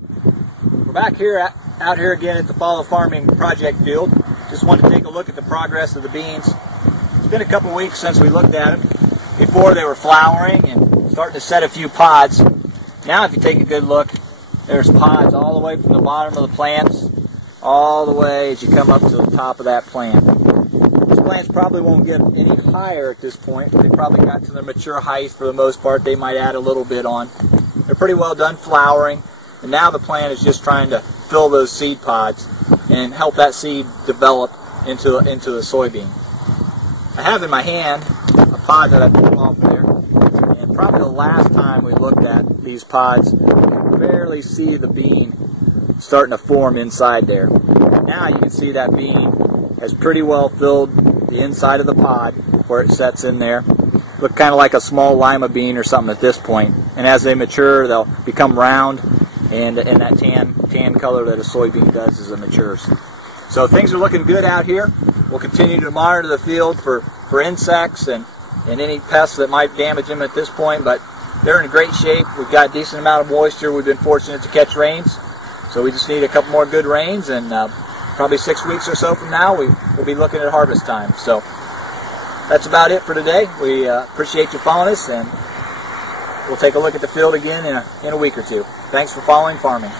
We're back here out here again at the Follow Farming project field. Just wanted to take a look at the progress of the beans. It's been a couple weeks since we looked at them. Before they were flowering and starting to set a few pods. Now if you take a good look, there's pods all the way from the bottom of the plants all the way as you come up to the top of that plant. These plants probably won't get any higher at this point. They probably got to their mature height for the most part. They might add a little bit on. They're pretty well done flowering, and now the plant is just trying to fill those seed pods and help that seed develop into a soybean. I have in my hand a pod that I pulled off there, and probably the last time we looked at these pods, you can barely see the bean starting to form inside there. Now you can see that bean has pretty well filled the inside of the pod where it sets in there. Look kind of like a small lima bean or something at this point. And as they mature, they'll become round and that tan color that a soybean does as it matures. So things are looking good out here. We'll continue to monitor the field for insects and any pests that might damage them at this point, but they're in great shape. We've got a decent amount of moisture. We've been fortunate to catch rains. So we just need a couple more good rains, and probably 6 weeks or so from now we'll be looking at harvest time. So that's about it for today. We appreciate you following us, and we'll take a look at the field again in a week or two. Thanks for following farming.